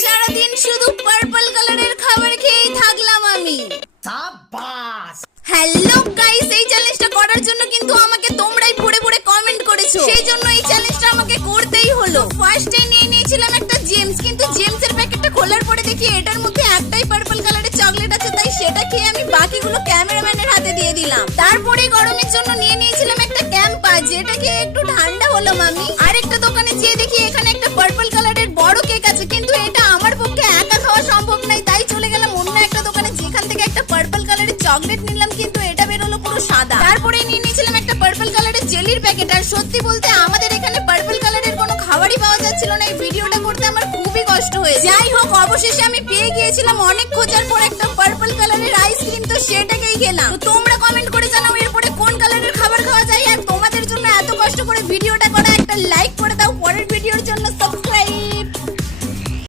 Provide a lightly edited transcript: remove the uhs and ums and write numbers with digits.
সারাদিন শুধু পার্পল কালারের খাবার খেয়েই থাকলাম আমি। হ্যালো গাইস, এই চ্যালেঞ্জটা করার জন্য কিন্তু আমাকে তোমরাই পড়ে পড়ে কমেন্ট করেছো, সেই জন্য এই চ্যালেঞ্জটা আমাকে করতেই হলো। ফার্স্টে নিয়ে নিয়েছিলাম একটা জেমস, কিন্তু জেমসের প্যাকেটটা খোলার পরে দেখি এটার মধ্যে একটাই পার্পল কালারের চকলেট আছে, তাই সেটা খেয়ে আমি বাকিগুলো ক্যামেরাম্যানের হাতে দিয়ে দিলাম। তারপরে গরমের জন্য নিয়ে নিয়েছিলাম একটা ক্যাম্পা, যেটা খেয়ে একটু ঠান্ডা হলাম আমি। আরেকটা দোকানে যেয়ে দেখি এখানে একটা পার্পল কালারের বড় কেক আছে, কিন্তু এটা আমার পক্ষে একা খাওয়া সম্ভব নয়, তাই চলে গেলাম অন্য একটা দোকানে, যেখান থেকে একটা পার্পল কালারের চকলেট নিলাম, কিন্তু এটা বেরোলো পুরো সাদা। তারপরে নিয়ে নিয়েছিলাম একটা পার্পল কালারের জেলির প্যাকেট, আর সত্যি বলতে আমাদের এখানে পার্পল কালারের কোনো খাবারই পাওয়া যাচ্ছিল না। এই ভিডিওটা করতে আমার খুবই কষ্ট হয়েছে। যাই হোক, অবশেষে আমি পেয়ে গিয়েছিলাম অনেক খোঁজার পর একটা পার্পল কালারের আইসক্রিম, তো সেটাকেই খেলাম। তো তোমরা কমেন্ট করে জানাও এর